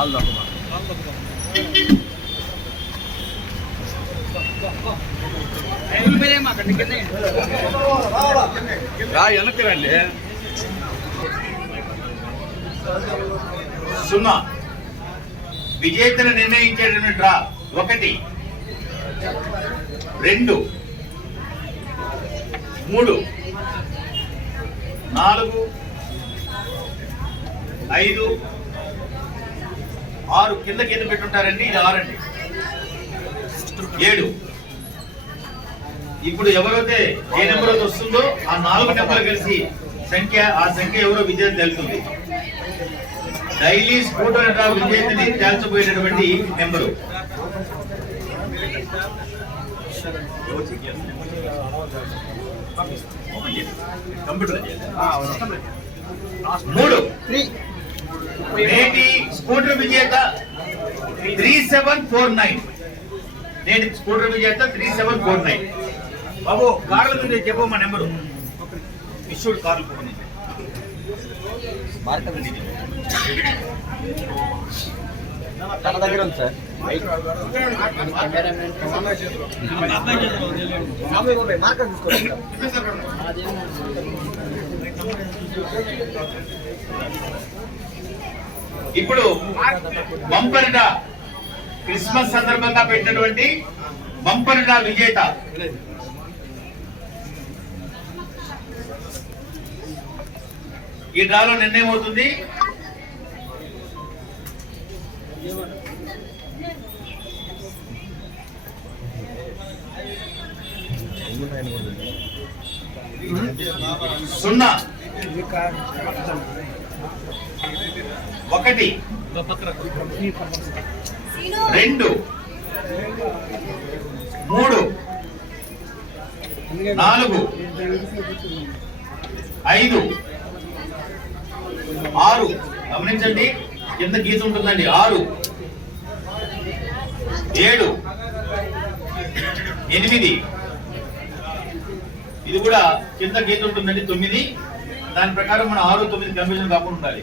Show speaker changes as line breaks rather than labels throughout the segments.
కాలు తప్పమా రా వెనక్కి రండి.
సున్నా. విజేతను నిర్ణయించేటువంటి డ్రా. ఒకటి. రెండు. మూడు. నాలుగు. ఐదు. ఆరు కింద కింద పెట్టుంటారండి ఇది ఆరండి. ఏడు. ఇప్పుడు ఎవరైతే ఏ నెంబర్ అయితే వస్తుందో ఆ నాలుగు నెంబర్లు కలిసి సంఖ్య ఆ సంఖ్య ఎవరో విజయం తెలుస్తుంది. డైలీ స్కూటర్ విజేతని తేల్చబోయేటటువంటి నెంబరు. కంప్యూటర్ మూడు. నేటి స్కూటర్ విజేత త్రీ సెవెన్ ఫోర్ నైన్. నేటి స్కూటర్ విజేత త్రీ సెవెన్ ఫోర్ నైన్. బాబు కార్ల గురించి చెప్పు మా నెంబరు. ఇష్యూడ్ కార్లు.
తన దగ్గర ఉంది సార్. తీసుకోండి
ఇప్పుడు బంపర్గా క్రిస్మస్ సందర్భంగా పెట్టినటువంటి బంపర్గా విజేత. ఈ డ్రాలో నిర్ణయం అవుతుంది. సున్నా. ఒకటి రెండు మూడు నాలుగు ఐదు ఆరు. గమనించండి కింద గీత ఉంటుందండి ఆరు ఏడు ఎనిమిది. ఇది కూడా కింద గీత ఉంటుందండి తొమ్మిది. దాని ప్రకారం మనం ఆరు తొమ్మిది కన్ఫ్యూజన్ కాకుండా ఉండాలి.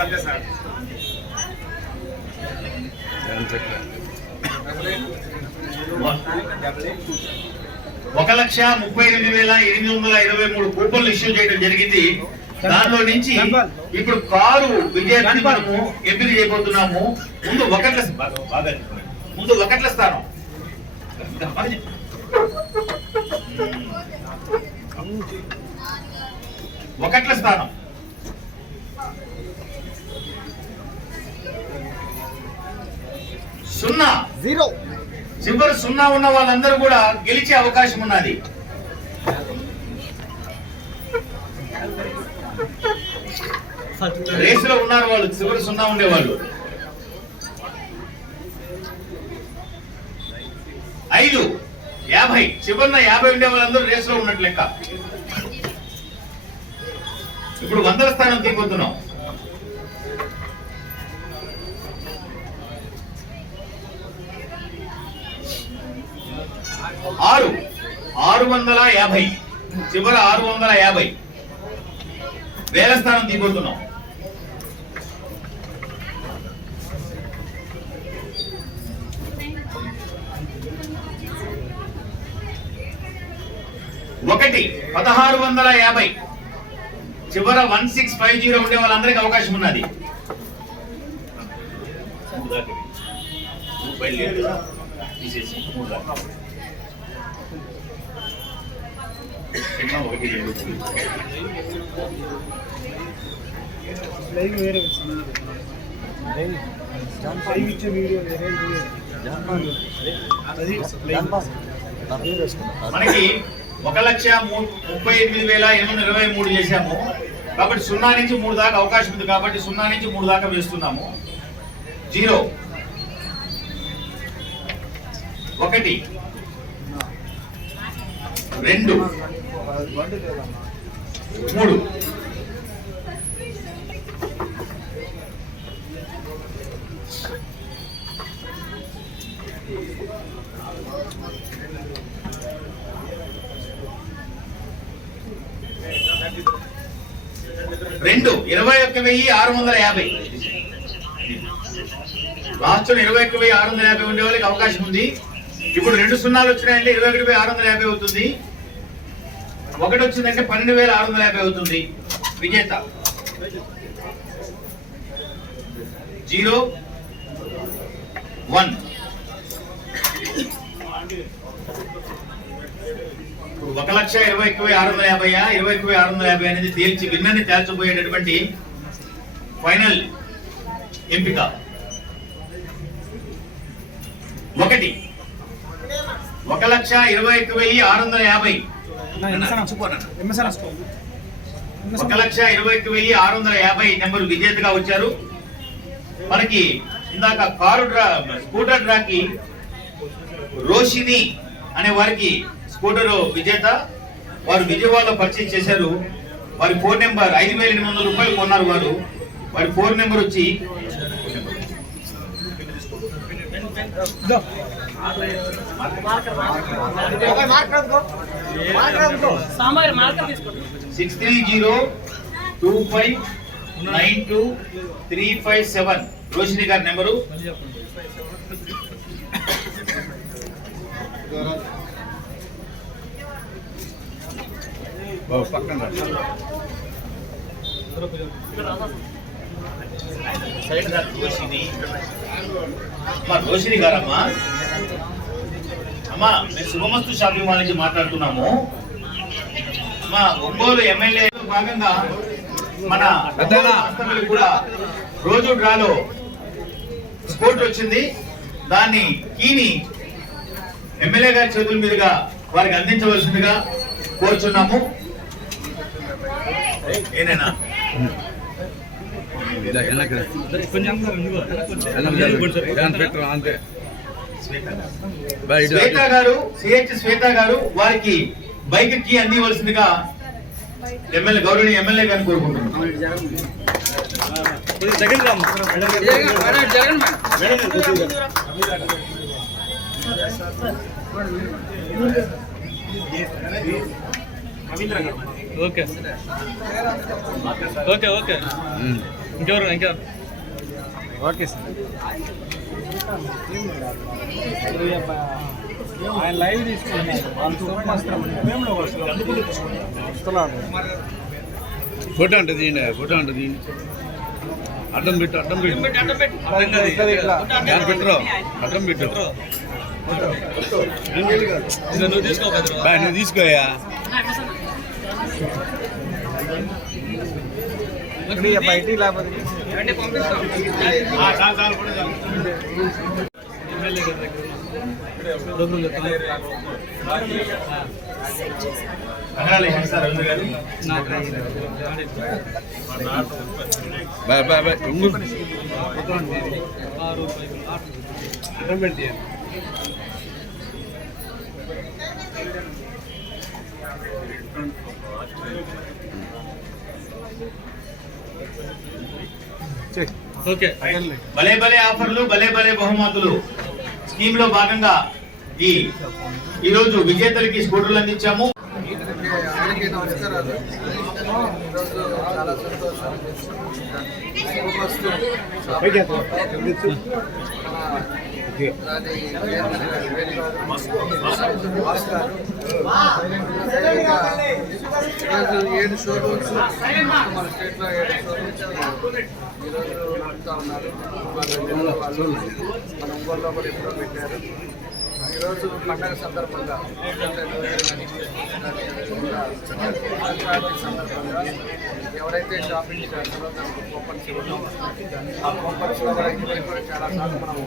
అంతే సార్
ఒక లక్ష ముప్పై ఎనిమిది వేల ఎనిమిది వందల ఇరవై మూడు కూపన్లు ఇష్యూ చేయడం జరిగింది. దానిలో నుంచి ఇప్పుడు కారు విజయాన్ని మనము ఎంపిక చేయబోతున్నాము. ముందు ఒకట్ల బాగా-. ముందు ఒకట్ల స్థానం. ఒకట్ల స్థానం. సున్నా.
జీరో.
చివరి సున్నా ఉన్న వాళ్ళందరూ కూడా గెలిచే అవకాశం ఉన్నది. రేసులో ఉన్నారు వాళ్ళు చివరి సున్నా ఉండేవాళ్ళు. ఐదు యాభై. చివరిన యాభై ఉండే వాళ్ళందరూ రేసులో ఉన్నట్టు లెక్క. ఇప్పుడు వందల స్థానం తీయబోతున్నాం ఆరు. ఆరు వందల యాభై. చివర ఆరు వందల యాభై. వేల స్థానం దిగుతున్నాం ఒకటి. పదహారు వందల యాభై. చివర వన్ సిక్స్ ఫైవ్ జీరో ఉండే వాళ్ళందరికీ అవకాశం ఉన్నది. మనకి ఒక లక్ష ముప్పై ఎనిమిది వేల ఎనిమిది ఇరవై మూడు చేశాము. కాబట్టి సున్నా నుంచి మూడు దాకా అవకాశం ఉంది కాబట్టి సున్నా నుంచి మూడు దాకా వేస్తున్నాము. జీరో. ఒకటి. రెండు. మూడు. రెండు ఇరవై ఒక్క వెయ్యి ఆరు వందల యాభై. రాష్ట్రం ఇరవై ఒక్క వెయ్యి ఆరు వందల యాభై ఉండే వాళ్ళకి అవకాశం ఉంది. ఇప్పుడు రెండు సున్నాలు వచ్చినాయంటే ఇరవై ఒకటి వెయ్యి ఆరు వందల యాభై అవుతుంది. ఒకటి వచ్చిందంటే పన్నెండు వేల ఆరు వందల యాభై అవుతుంది. విజేత. Zero one. ఒక లక్ష ఇరవై ఎక్కువ ఆరు వందల యాభై ఇరవై ఎక్కువ ఆరు వందల యాభై అనేది తేల్చి విన్నని తేల్చబోయేటటువంటి ఫైనల్ ఎంపిక. ఒకటి. ఒక లక్ష ఇరవై ఒక్క వెయ్యి ఆరు వందల యాభై. ఒక లక్ష ఇరవై ఒక్క వెయ్యి ఆరు వందల యాభై నెంబర్ విజేతగా వచ్చారు. మనకి ఇందాక కారు డ్రా స్కూటర్ డ్రాకి రోషిని అనే వారికి స్కూటర్ విజేత. వారు విజయవాడలో పర్చేజ్ చేశారు. వారి ఫోన్ నెంబర్ ఐదు వేల ఎనిమిది వందల రూపాయలు కొన్నారు వారు. వారి ఫోన్ నెంబర్ వచ్చి six three zero two five nine two three five seven. Roshini గారి నెంబరు. రోషిని. గారమ్మా. అమ్మా మేము శుభమస్తు షాపింగ్ మాల్ నుంచి మాట్లాడుతున్నాము. మా ఒంగోలు ఎమ్మెల్యే భాగంగా మన కూడా రోజు డ్రాలో స్కోర్ వచ్చింది. దాన్ని కీని ఎమ్మెల్యే గారి చేతుల మీదుగా వారికి అందించవలసిందిగా కోరుచున్నాము.
అంతే
శ్వేత గారు సిహెచ్ శ్వేత గారు వారికి బైక్ కీ అందివలసిందిగా ఎమ్మెల్యే గౌరవనీయ ఎమ్మెల్యే గారిని కోరుకుంటున్నాం
ఓకే. Okay okay. ఇంకెవరు ఇంకెవరు?
Okay sir. ఆయన లైవ్ వస్తున్నాడు
ఫోటో అంటే తీయండి ఫోటో అంటే తీయండి. అడ్డం పెట్టు అడ్డం పెట్టు. పెట్టరు అడ్డం పెట్టు.
ఇదిగో నువ్వు తీసుకో కదరా.
బాయ్ నువ్వు తీసుకోయా?
బయటికి లేకపోతే
బాయ్ బాయ్ బాయ్ ఉంగు
ఆరు రూపాయలు ఆరు ఓకే.
భలే భలే ఆఫర్లు భలే భలే బహుమతులు. స్కీమ్లో భాగంగా ఈ ఈ రోజు విజేతలకి స్కూటర్లు అందించాము.
అందరికీ నమస్కారాలు. ఈరోజు చాలా సంతోషం ఈరోజు ఏడు షోరూమ్స్ మన స్టేట్లో ఏడు షోరూమ్స్ ఈరోజు నడుపుతా ఉన్నారు మన జిల్లాలో వాళ్ళు మన ఒంగోలులో కూడా ఎప్పుడో పెట్టారు ఈరోజు పండగ సందర్భంగా సందర్భంగా ఎవరైతే షాపింగ్ చేస్తారో దానికి కూపన్స్ ఇవ్వడం. ఆ కూపన్స్ కూడా మనం.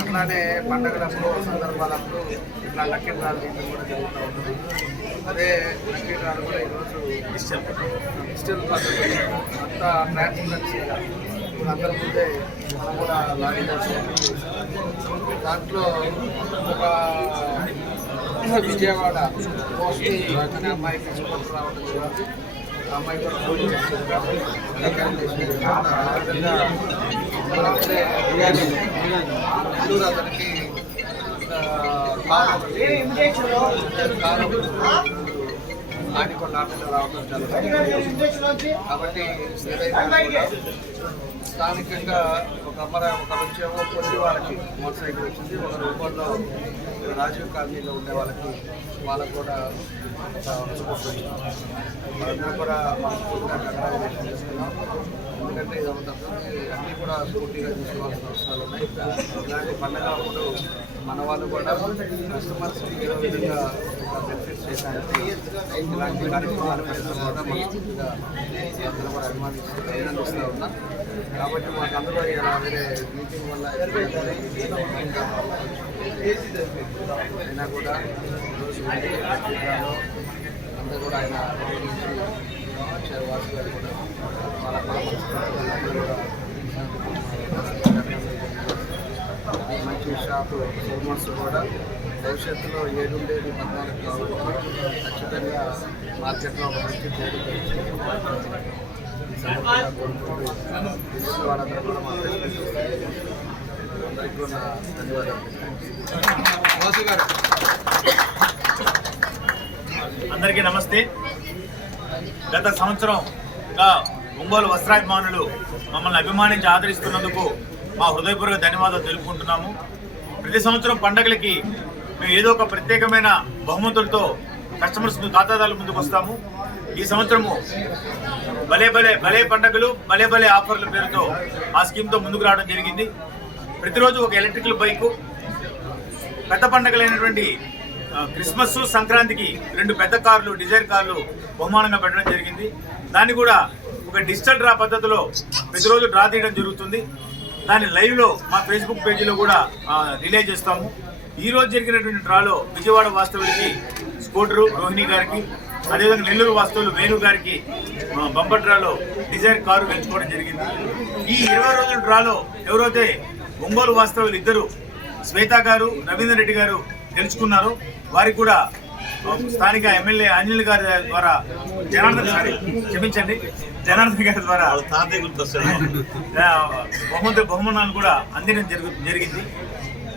అట్లానే పండగలప్పుడు సందర్భాలప్పుడు ఇట్లా లక్కీ డ్రాలు కూడా జరుగుతూ ఉంటుంది. అదే లక్కీ డ్రాలు కూడా ఈరోజు డిజిటల్ డిజిటల్ పద్ధతి అంతా ట్రాన్స్పరెన్సీగా ఇప్పుడు అందరి ముందే మనం కూడా లాగిన్ దాంట్లో ఒక విజయవాడ మోస్ట్లీ అనే అమ్మాయికి సుపత్ర రావడం జరిగింది. అమ్మాయి కూడా ఫోన్ చేసింది అతనికి ఆడికొండ రావడం జరుగుతుంది. కాబట్టి స్థానికంగా ఒక అమ్మరా ఒక వచ్చేమో కొన్ని వాళ్ళకి మోటార్ సైకిల్ వచ్చింది. ఒక రూపంలో రాజీవ్ కాలనీలో ఉండే వాళ్ళకి వాళ్ళకు కూడా సపోర్ట్ వచ్చింది. వాళ్ళందరూ కూడా మనస్ఫూర్తిగా చేస్తున్నాం. ఎందుకంటే ఇది ఒక అన్నీ కూడా స్ఫూర్తిగా తీసుకోవాల్సిన అవసరాలు ఉన్నాయి. ఇలాంటి పండుగ అప్పుడు మన వాళ్ళు కూడా కస్టమర్స్ ఏదో విధంగా బెనిఫిట్స్ చేయడానికి ఇలాంటి కార్యక్రమాలు పెట్టడం కూడా మనస్ఫూర్తిగా అందరూ కూడా అభిమానిస్తూ అభినందిస్తూ ఉన్నాం. కాబట్టి మాకు అందులో ఇలా వేరే మీటింగ్ వల్ల అయినా కూడా ఈరోజు అందరూ కూడా ఆయన వచ్చారు. వాసు గారు కూడా వాళ్ళ మంచి షాపు సోమర్స్ కూడా భవిష్యత్తులో ఏడుండేది పద్నాలుగు ఖచ్చితంగా మార్కెట్లో ఒక మంచి పేరు కోరుకుంటూ తెలిసిన వాళ్ళందరూ కూడా మా అందరికీ కూడా ధన్యవాదాలు
అందరికీ నమస్తే. గత సంవత్సరంగా ఒంగోలు వస్త్రాభిమానులు మమ్మల్ని అభిమానించి ఆదరిస్తున్నందుకు మా హృదయపూర్వక ధన్యవాదాలు తెలుపుకుంటున్నాము. ప్రతి సంవత్సరం పండగలకి మేము ఏదో ఒక ప్రత్యేకమైన బహుమతులతో కస్టమర్స్ ముందు ఖాతాదారుల ముందుకు వస్తాము. ఈ సంవత్సరము భలే భలే భలే పండగలు భలే భలే ఆఫర్ల పేరుతో ఆ స్కీమ్తో ముందుకు రావడం జరిగింది. ప్రతిరోజు ఒక ఎలక్ట్రికల్ బైకు పెద్ద పండుగలైనటువంటి క్రిస్మస్ సంక్రాంతికి రెండు పెద్ద కార్లు డిజైర్ కార్లు బహుమానంగా పెట్టడం జరిగింది. దాన్ని కూడా ఒక డిజిటల్ డ్రా పద్ధతిలో ప్రతిరోజు డ్రా తీయడం జరుగుతుంది. దాన్ని లైవ్లో మా ఫేస్బుక్ పేజీలో కూడా రిలే చేస్తాము. ఈరోజు జరిగినటువంటి డ్రాలో విజయవాడ వాస్తవుడికి స్కూటరు రోహిణి గారికి అదేవిధంగా నెల్లూరు వాస్తవులు వేణు గారికి బంపర్ డ్రాలో డిజైర్ కారు గెలుచుకోవడం జరిగింది. ఈ ఇరవై రోజుల డ్రాలో ఎవరైతే ఒంగోలు వాస్తవులు ఇద్దరు శ్వేత గారు రవీందర్ రెడ్డి గారు గెలుచుకున్నారు వారికి కూడా స్థానిక ఎమ్మెల్యే అనిల్ గారి ద్వారా జనార్దన్ సారీ క్షమించండి జనార్దన్ గారి ద్వారా బహుమతి బహుమానాలు కూడా అందించడం జరుగు జరిగింది.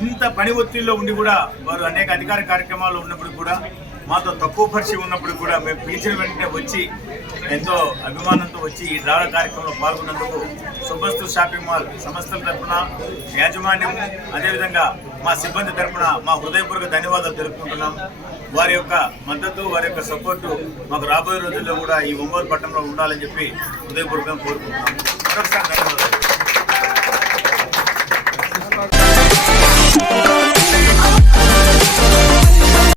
ఇంత పని ఒత్తిడిలో ఉండి కూడా వారు అనేక అధికార కార్యక్రమాలు ఉన్నప్పుడు కూడా మాతో తక్కువ పరిచయం ఉన్నప్పుడు కూడా మేము పిలిచిన వెంటనే వచ్చి ఎంతో అభిమానంతో వచ్చి ఈ డ్రాల కార్యక్రమంలో పాల్గొన్నందుకు శుభస్తు షాపింగ్ మాల్ సంస్థల తరపున యాజమాన్యం అదేవిధంగా మా సిబ్బంది తరఫున మా హృదయపూర్వక ధన్యవాదాలు తెలుపుకుంటున్నాం. వారి యొక్క మద్దతు వారి యొక్క సపోర్టు మాకు రాబోయే రోజుల్లో కూడా ఈ ఒంగోలు పట్టణంలో ఉండాలని చెప్పి హృదయపూర్వకంగా కోరుకుంటున్నాం. మరొకసారి